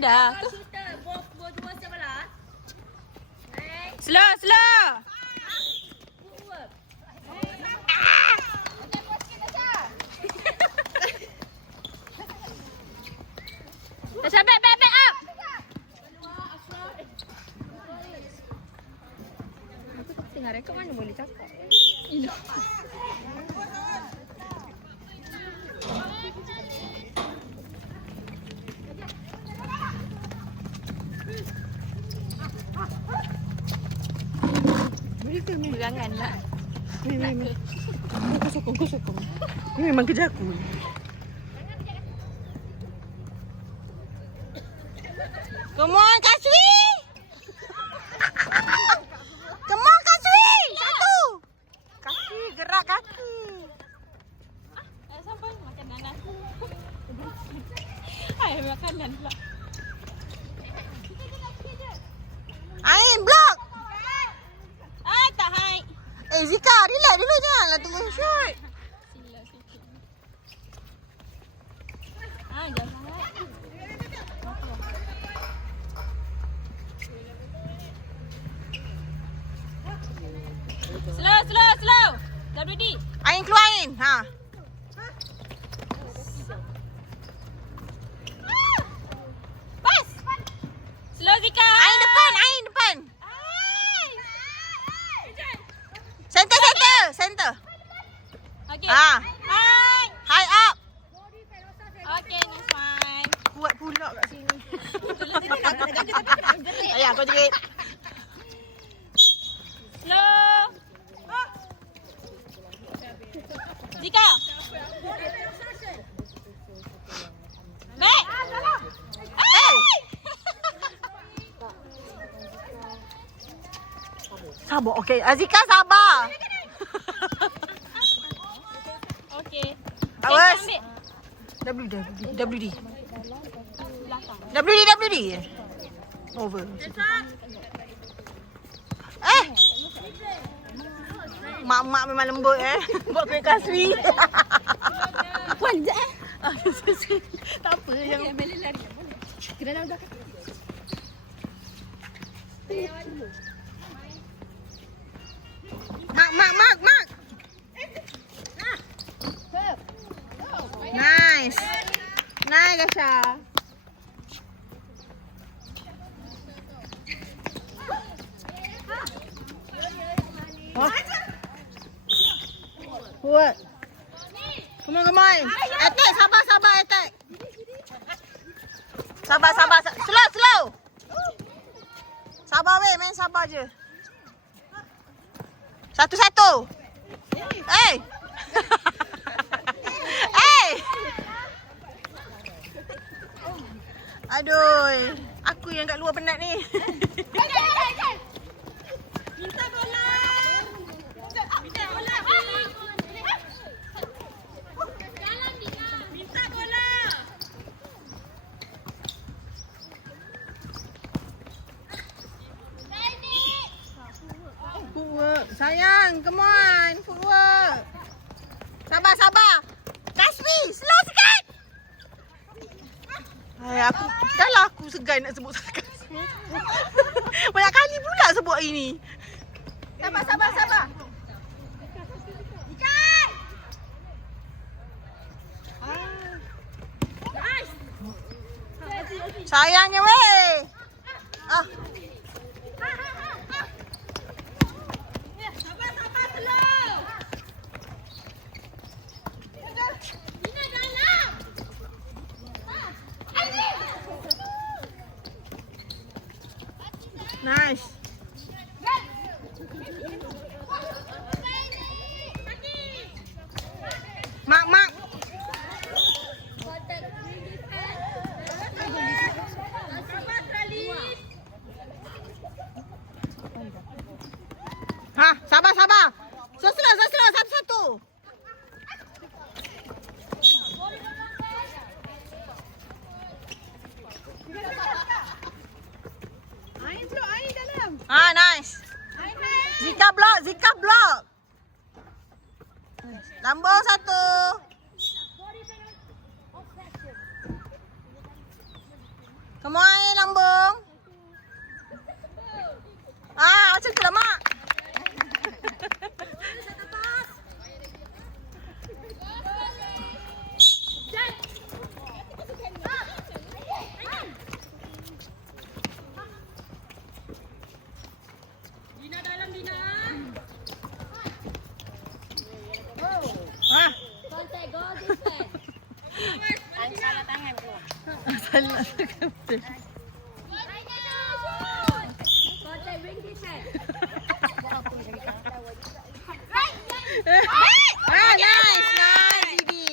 Dah. Slow, slow. Tasha, back up. Aku tengah rekod mana boleh cakap. Janganlah. Kau sokong. Ini memang kerja aku. Come on, Kaswi! Come on, Kaswi! Satu! Kaki, gerak kaki. Sampai makanan aku. Ayah makanan pula. Ain, blok! Tak hai. Zika, relax dulu janganlah tunggu shoot. Sila sikit. Jangan hai. Slow. WD. Ain keluar Ain. Pas. Slow Zika. Ain depan. Center. Okay. High up. Okay, nice one. Kuat pula kat sini. Ayah, kau jerit. Slow. Zika. Back. Hey. Sabar, okey. Zika sabar. Okey. Awas. WD. Over. Mak memang lembut buat kuih kaswi. Puan je tak apa yang lari. Kena dah. Mak. Nice Gasha. What? Come on. Attack, sabar, attack. Sabar. Slow. Sabar weh, main sabar je. Satu. Hey. Aduh, aku yang kat luar penat ni. Minta bola. Jalan Dina. Minta bola. Footwork. Sayang, come on. Footwork. Sabar. Kaswi, slow sikit. Aku segan nak sebut Kaswi. Banyak kali pula sebut hari ni. Sabar. Ikan! Nice! Sayangnya weh. Sabar, slow. Dina dalam. Nice. Mak. Sabar. Slow, satu-satu. Ain dalam. Come on, lambung. Macam tu lah, Mak. Dina dalam, Dina. Kontak gol defend. Salah tangan tu. Salah tangan tu. Kontak wing defend. Nice, Jidi.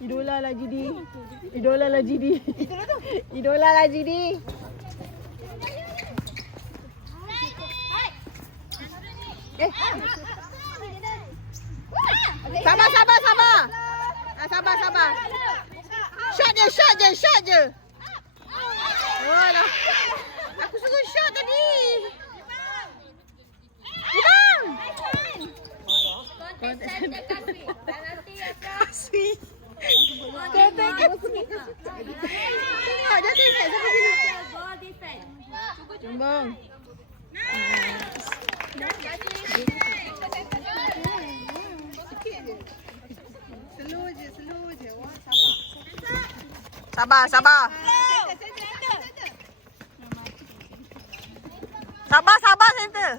Idola lah Jidi. Idola lah Jidi. Idola lah Jidi. Sabar. Sabar. Shot je. Oh lah. Aku suruh shot tadi. Bang. Kontak center kasih. Penalti Kasih. Kontak kasih. Tengok dia tengok sampai sini. Gol defend. Jumbang. Slow je. Sabar. Sabar, center.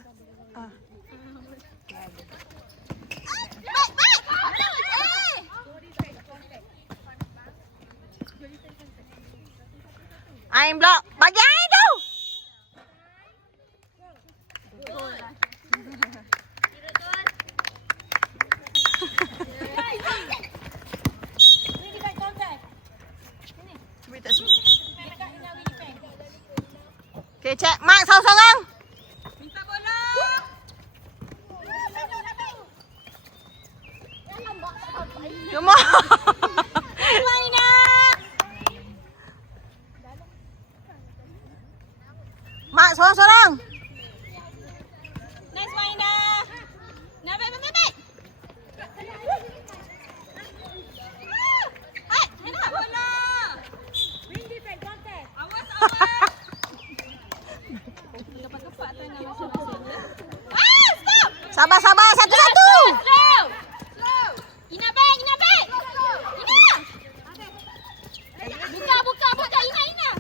Ain blok. Bagi Ain tu. Okay, cek. Mak, sorang-sorang. Minta bola. Cuma. Maina. Mak, sorang-sorang. Nice Maina. Nah, baik. Minta bola. Wing defend kontak. Awas. Kepak-kepak tangan masuk-masuk. Stop. Sabar. Satu-satu. Slow. Ina back. Ina. Buka. Ina.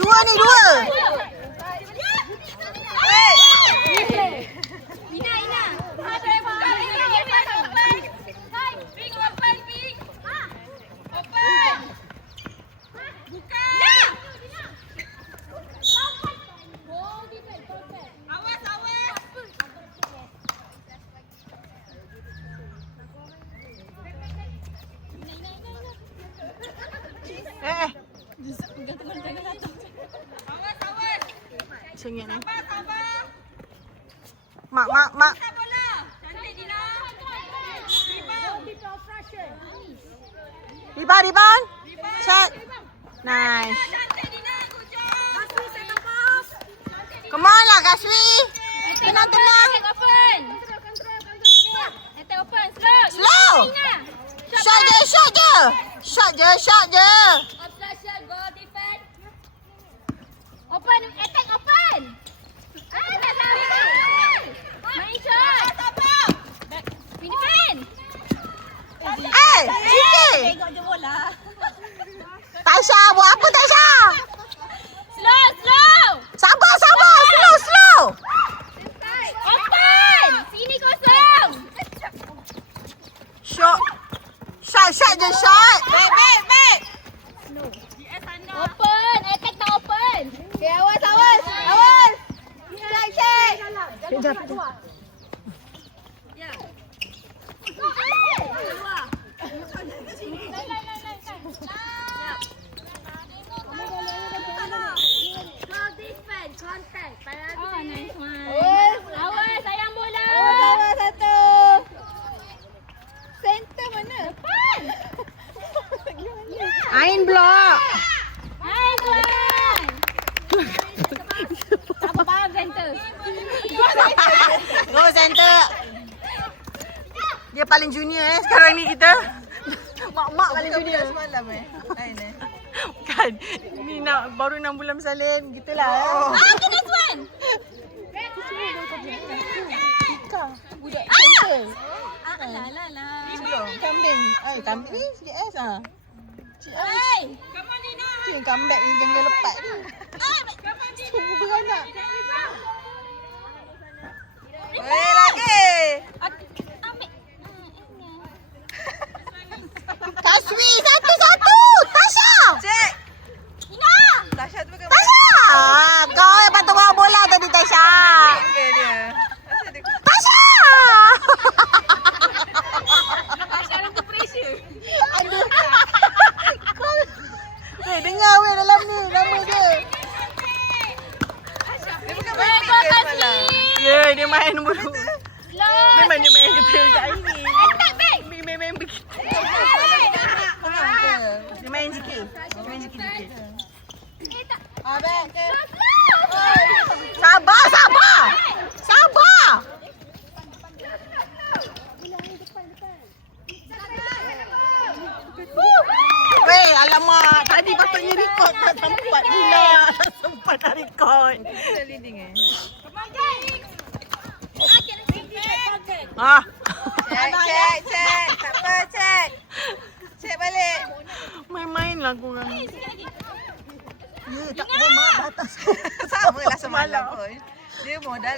Dua ni. Ina. Ada buka. Open. Ping open. Open. Buka. Awas. Awas. Cengit ni. Sabar. Mak. Minta bola. Cantik Dina. Rebound. Shot. Nice. Cantik Dina. Good job. Come on lah, Kasri. Tenang. Attack open. Slow. Shot je. Obstruction, goal defend. Open, attack open. Tak salah. Main shot. Defend. Jidi. Tengok je bola. Tasha, buat apa Tasha? Slow. Sabar. Slow. Open. Sini kosong. Shot je. Baik. Open, attack tak open. Okay, awas. Check. Sekejap. Goal defend, contact. Nice one. Awas, sayang bola. Satu. Center mana? Depan. Ain blok. Nice one. Tak faham center. Go center. Dia paling junior sekarang ni kita. Mak mak paling Bukan dunia. budak semalam Lain Kan. Ni nak baru 6 bulan bersalin. Gitulah. Oh. Okay, next one. Ika. Budak cancel. Lah. Kambing. Kambing ni sikit S ah. Cik S. Hey. Tu yang comeback ni jangan lepas ni. Semua beranak. Weh lagi. Ambil. Taswi satu-satu. Tasha. Cek. Ina. Tasha tu bukan Tasha. Kau yang patut bawa bola tadi Tasha. Okay dia. Asal dia Tasha. Sekarang tu pressure. Aduh. Weh dengar weh dalam ni nama dia. Dia bukan main pick ke semalam. Ya, dia main dulu. Slow. Memang dia main betul kat ini. Attack back. Main begitu. Faham ke? Dia main sikit. Dia main sikit. Baik ke? Sabar. Weh, alamak. Tadi patutnya record tak sempat pula. Tak sempat nak record. Dia leading Ah. Cek. Tak apa, cek. Cek balik. Main-main lah korang. Ya, tak boleh mak batas. Sama lah semalam pun. Dia modal.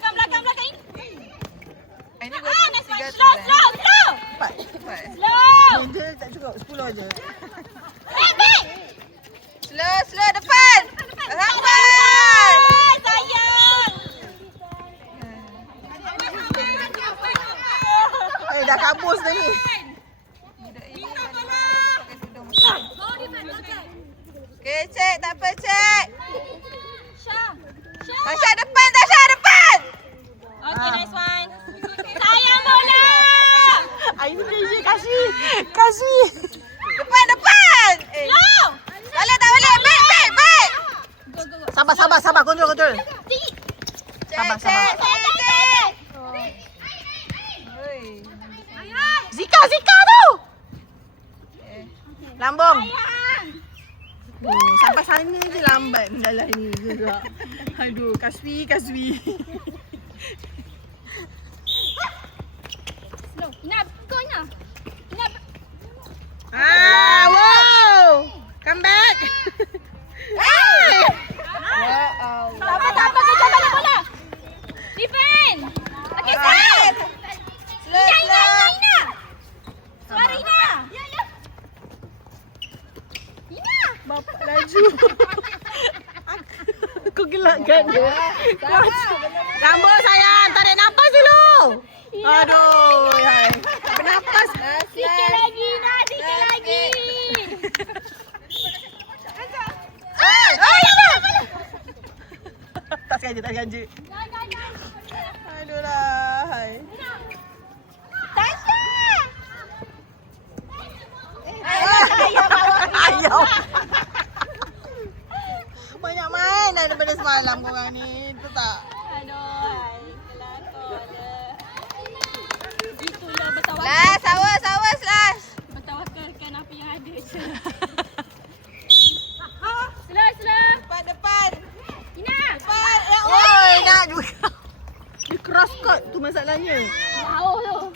Belakang ini. Ini gua Next one. 3 tu Slow. Cepat. Slow. Dia tak cukup 10 je. Back. Slow depan. Lambat. Sayang. Dah kabus dah ni. Budak ini pakai tudung besar. Okey, cek. Tak apa, cek. Tasha depan. Okay, nice one. Sayang bola. Ini pressure kasih. Depan. Slow. Balik tak balik. Baik. Sabar, kontrol. Cek. Oi. Zika tu. Lambung. Sampai sana je lambat dalam ni gerak. Aduh, Kaswi. Slow. Ina, kau Ina. Wow. Come back. Tak apa, kejar balik bola. Defend. Okay, stop. Ina. Suara Ina. Ina. Bapak laju. Kau gelakkan dia. Rambut sayang, tarik nafas dulu. Aduh, bernafas. Sikit lagi, Ina. Sikit lagi. Tak sengaja. Aduh lah. Hai. Tasha. Ayam. Banyak main dah daripada semalam korang ni. Betul tak? Aduh, kelakar dah. Itulah bertawakal. Last, awas last. Bertawakalkan apa yang ada je. Slow. Depan. Ina. Oi, nak juga. Dia cross court tu masalahnya. Jauh tu.